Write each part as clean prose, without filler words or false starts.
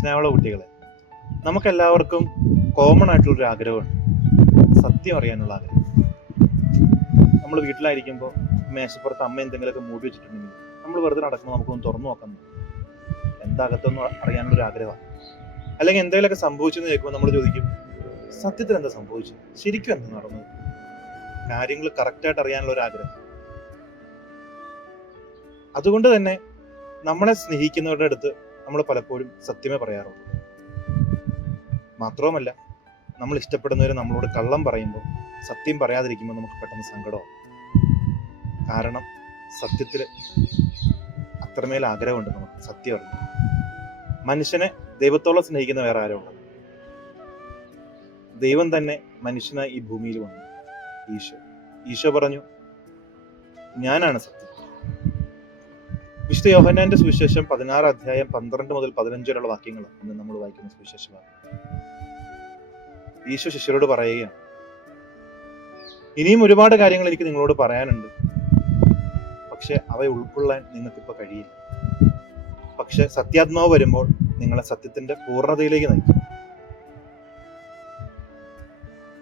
സ്നേഹമുള്ള കുട്ടികളെ, നമുക്കെല്ലാവർക്കും കോമൺ ആയിട്ടുള്ളൊരു ആഗ്രഹമുണ്ട്, സത്യം അറിയാനുള്ള ആഗ്രഹം. നമ്മൾ വീട്ടിലായിരിക്കുമ്പോൾ മേശപ്പുറത്ത് അമ്മ എന്തെങ്കിലുമൊക്കെ മൂടി വെച്ചിട്ടുണ്ടെങ്കിൽ നമ്മൾ വെറുതെ നടക്കുമ്പോൾ നമുക്കൊന്ന് തുറന്നു നോക്കാൻ എന്താകത്തൊന്നും അറിയാനുള്ളൊരു ആഗ്രഹമാണ്. അല്ലെങ്കിൽ എന്തെങ്കിലുമൊക്കെ സംഭവിച്ചെന്ന് കേൾക്കുമ്പോൾ നമ്മൾ ചോദിക്കും, സത്യത്തിൽ എന്താ സംഭവിച്ചത്, ശരിക്കും എന്താ നടന്നത്, കാര്യങ്ങൾ കറക്റ്റായിട്ട് അറിയാനുള്ള ഒരു ആഗ്രഹം. അതുകൊണ്ട് തന്നെ നമ്മളെ സ്നേഹിക്കുന്നവരുടെ അടുത്ത് നമ്മൾ പലപ്പോഴും സത്യമേ പറയാറുള്ളൂ. മാത്രവുമല്ല, നമ്മൾ ഇഷ്ടപ്പെടുന്നവരെ നമ്മളോട് കള്ളം പറയുമ്പോൾ, സത്യം പറയാതിരിക്കുമ്പോൾ നമുക്ക് പെട്ടെന്ന് സങ്കടമാവും. കാരണം സത്യത്തിൽ അത്രമേൽ ആഗ്രഹമുണ്ട് നമുക്ക് സത്യം അറിയാം. മനുഷ്യനെ ദൈവത്തോളം സ്നേഹിക്കുന്ന വേറെ ആരുണ്ട്? ദൈവം തന്നെ മനുഷ്യനായി ഈ ഭൂമിയിൽ വന്നു. ഈശോ പറഞ്ഞു, ഞാനാണ് സത്യം. വിശുദ്ധ യോഹന്നാന്റെ സുവിശേഷം 16 അധ്യായം 12 മുതൽ 15 വരെയുള്ള വാക്യങ്ങൾ ഇന്ന് നമ്മൾ വായിക്കുന്ന സുവിശേഷമാണ്. ഈശോ ശിഷ്യരോട് പറയുകയാണ്, ഇനിയും ഒരുപാട് കാര്യങ്ങൾ എനിക്ക് നിങ്ങളോട് പറയാനുണ്ട്, പക്ഷെ അവ ഉൾക്കൊള്ളാൻ നിങ്ങൾക്കിപ്പോൾ കഴിയില്ല. പക്ഷെ സത്യാത്മാവ് വരുമ്പോൾ നിങ്ങളെ സത്യത്തിന്റെ പൂർണ്ണതയിലേക്ക് നയിക്കും.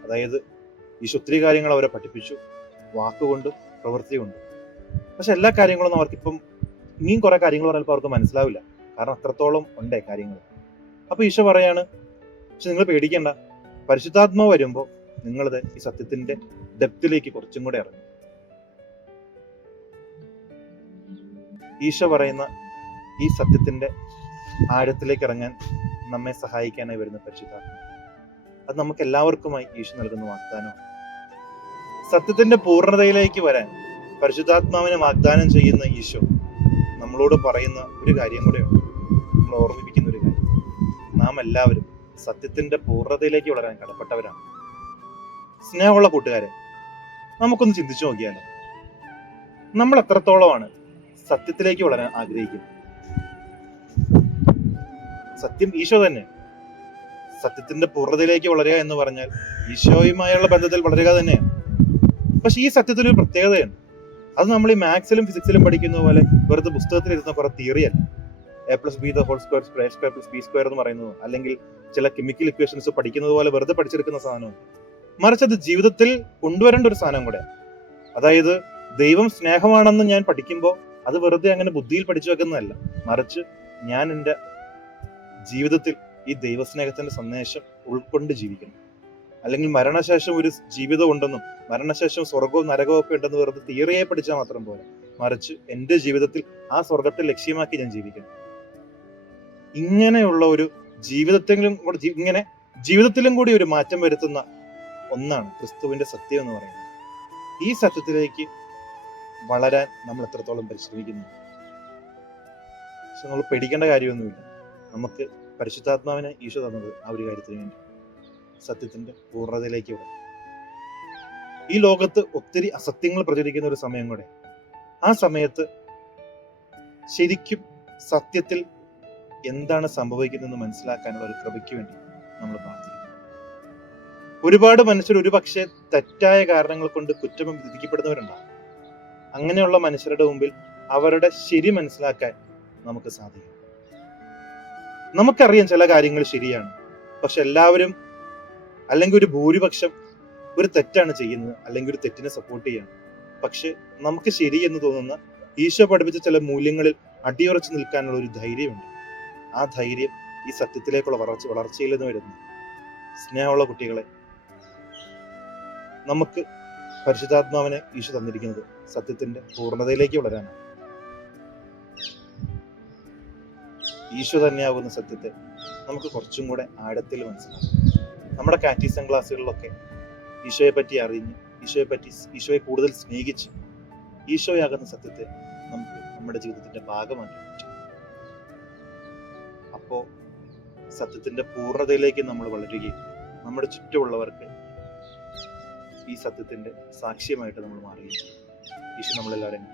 അതായത് ഈശോ ഒത്തിരി കാര്യങ്ങൾ അവരെ പഠിപ്പിച്ചു, വാക്കുകൊണ്ട് പ്രവൃത്തി കൊണ്ട്. പക്ഷെ എല്ലാ കാര്യങ്ങളൊന്നും അവർക്കിപ്പം ഇനിയും കുറെ കാര്യങ്ങൾ പറഞ്ഞപ്പോൾ അവർക്ക് മനസ്സിലാവില്ല, കാരണം അത്രത്തോളം ഉണ്ടേ കാര്യങ്ങൾ. അപ്പൊ ഈശോ പറയാണ്, പക്ഷെ നിങ്ങൾ പേടിക്കണ്ട, പരിശുദ്ധാത്മാവ് വരുമ്പോൾ നിങ്ങളിത് ഈ സത്യത്തിന്റെ ഡെപ്തിലേക്ക് കുറച്ചും കൂടെ ഇറങ്ങും. ഈശോ പറയുന്ന ഈ സത്യത്തിന്റെ ആഴത്തിലേക്ക് ഇറങ്ങാൻ നമ്മെ സഹായിക്കാനായി വരുന്ന പരിശുദ്ധാത്മാവ്, അത് നമുക്ക് എല്ലാവർക്കുമായി ഈശോ നൽകുന്ന വാഗ്ദാനമാണ്. സത്യത്തിന്റെ പൂർണ്ണതയിലേക്ക് വരാൻ പരിശുദ്ധാത്മാവിനെ വാഗ്ദാനം ചെയ്യുന്ന ഈശോ നമ്മളോട് പറയുന്ന ഒരു കാര്യം കൂടെയുണ്ട്, നമ്മൾ ഓർമ്മിപ്പിക്കുന്ന ഒരു കാര്യം. നാം എല്ലാവരും സത്യത്തിന്റെ പൂർണ്ണതയിലേക്ക് വളരാൻ കടപ്പെട്ടവരാണ്. സ്നേഹമുള്ള കൂട്ടുകാരെ, നമുക്കൊന്ന് ചിന്തിച്ചു നോക്കിയാലോ, നമ്മൾ എത്രത്തോളമാണ് സത്യത്തിലേക്ക് വളരാൻ ആഗ്രഹിക്കുന്നത്? സത്യം ഈശോ തന്നെ. സത്യത്തിന്റെ പൂർണ്ണതയിലേക്ക് വളരുക എന്ന് പറഞ്ഞാൽ ഈശോയുമായുള്ള ബന്ധത്തിൽ വളരുക തന്നെയാണ്. പക്ഷെ ഈ സത്യത്തിന് ഒരു പ്രത്യേകതയാണ്. അത് നമ്മൾ ഈ മാത്സിലും ഫിസിക്സിലും പഠിക്കുന്ന പോലെ വെറുതെ പുസ്തകത്തിൽ ഇരുന്ന കുറെ തിയറിയല്ല. A+B² എന്ന് പറയുന്നത്, അല്ലെങ്കിൽ ചില കെമിക്കൽ ഇക്വേഷൻസ് പഠിക്കുന്നത് പോലെ വെറുതെ പഠിച്ചെടുക്കുന്ന സാധനമാണ്. മറിച്ച് അത് ജീവിതത്തിൽ കൊണ്ടുവരേണ്ട ഒരു സാധനം കൂടെ. അതായത് ദൈവം സ്നേഹമാണെന്ന് ഞാൻ പഠിക്കുമ്പോൾ അത് വെറുതെ അങ്ങനെ ബുദ്ധിയിൽ പഠിച്ചു വെക്കുന്നതല്ല, മറിച്ച് ഞാൻ എൻ്റെ ജീവിതത്തിൽ ഈ ദൈവസ്നേഹത്തിന്റെ സന്ദേശം ഉൾക്കൊണ്ട് ജീവിക്കണം. അല്ലെങ്കിൽ മരണശേഷം ഒരു ജീവിതം ഉണ്ടെന്നും മരണശേഷം സ്വർഗവും നരകവും ഒക്കെ ഉണ്ടെന്ന് വെറുതെ തിയറിയായി പഠിച്ചാൽ മാത്രം പോലെ, മറിച്ച് എൻ്റെ ജീവിതത്തിൽ ആ സ്വർഗത്തെ ലക്ഷ്യമാക്കി ഞാൻ ജീവിക്കണം. ഇങ്ങനെയുള്ള ഒരു ജീവിതത്തിലും കൂടി ഒരു മാറ്റം വരുത്തുന്ന ഒന്നാണ് ക്രിസ്തുവിന്റെ സത്യം എന്ന് പറയുന്നത്. ഈ സത്യത്തിലേക്ക് വളരാൻ നമ്മൾ എത്രത്തോളം പരിശ്രമിക്കുന്നു? പക്ഷെ നമ്മൾ പേടിക്കേണ്ട കാര്യമൊന്നുമില്ല. നമുക്ക് പരിശുദ്ധാത്മാവിനെ ഈശോ തന്നത് ആ ഒരു കാര്യത്തിന് വേണ്ടി, സത്യത്തിന്റെ പൂർണ്ണതയിലേക്ക് വരാൻ. ഈ ലോകത്ത് ഒത്തിരി അസത്യങ്ങൾ പ്രചരിക്കുന്ന ഒരു സമയം കൂടെ. ആ സമയത്ത് ശരിക്കും സത്യത്തിൽ എന്താണ് സംഭവിക്കുന്നതെന്ന് മനസ്സിലാക്കാനുള്ള ഒരു കൃപയ്ക്ക് വേണ്ടി നമ്മൾ പ്രാർത്ഥിക്കുന്നു. ഒരുപാട് മനുഷ്യർ ഒരുപക്ഷെ തെറ്റായ കാരണങ്ങൾ കൊണ്ട് കുറ്റം വിധിക്കപ്പെടുന്നവരുണ്ടാകും. അങ്ങനെയുള്ള മനുഷ്യരുടെ മുമ്പിൽ അവരുടെ ശരി മനസ്സിലാക്കാൻ നമുക്ക് സാധിക്കും. നമുക്കറിയാം ചില കാര്യങ്ങൾ ശരിയാണ്, പക്ഷെ എല്ലാവരും അല്ലെങ്കിൽ ഒരു ഭൂരിപക്ഷം ഒരു തെറ്റാണ് ചെയ്യുന്നത്, അല്ലെങ്കിൽ ഒരു തെറ്റിനെ സപ്പോർട്ട് ചെയ്യാണ്. പക്ഷെ നമുക്ക് ശരി എന്ന് തോന്നുന്ന ഈശോ പഠിപ്പിച്ച ചില മൂല്യങ്ങളിൽ അടിയുറച്ചു നിൽക്കാനുള്ള ഒരു ധൈര്യമുണ്ട്. ആ ധൈര്യം ഈ സത്യത്തിലേക്കുള്ള വളർച്ചയിൽ നിന്ന് വരുന്നു. സ്നേഹമുള്ള കുട്ടികളെ, നമുക്ക് പരിശുദ്ധാത്മാവിനെ ഈശോ തന്നിരിക്കുന്നത് സത്യത്തിന്റെ പൂർണ്ണതയിലേക്ക് വളരാനാണ്. ഈശോ തന്നെയാകുന്ന സത്യത്തെ നമുക്ക് കുറച്ചും കൂടെ ആഴത്തിൽ മനസ്സിലാക്കാം. നമ്മുടെ കാറ്റീസം ക്ലാസ്സുകളിലൊക്കെ ഈശോയെ പറ്റി അറിഞ്ഞ്, ഈശോയെ കൂടുതൽ സ്നേഹിച്ച്, ഈശോയാകുന്ന സത്യത്തെ നമുക്ക് നമ്മുടെ ജീവിതത്തിന്റെ ഭാഗമാക്കി പറ്റും. അപ്പോൾ സത്യത്തിന്റെ പൂർണ്ണതയിലേക്ക് നമ്മൾ വളരുകയും നമ്മുടെ ചുറ്റുമുള്ളവർക്ക് ഈ സത്യത്തിന്റെ സാക്ഷ്യമായിട്ട് നമ്മൾ മാറുകയും ഈശോ നമ്മളെല്ലാവരും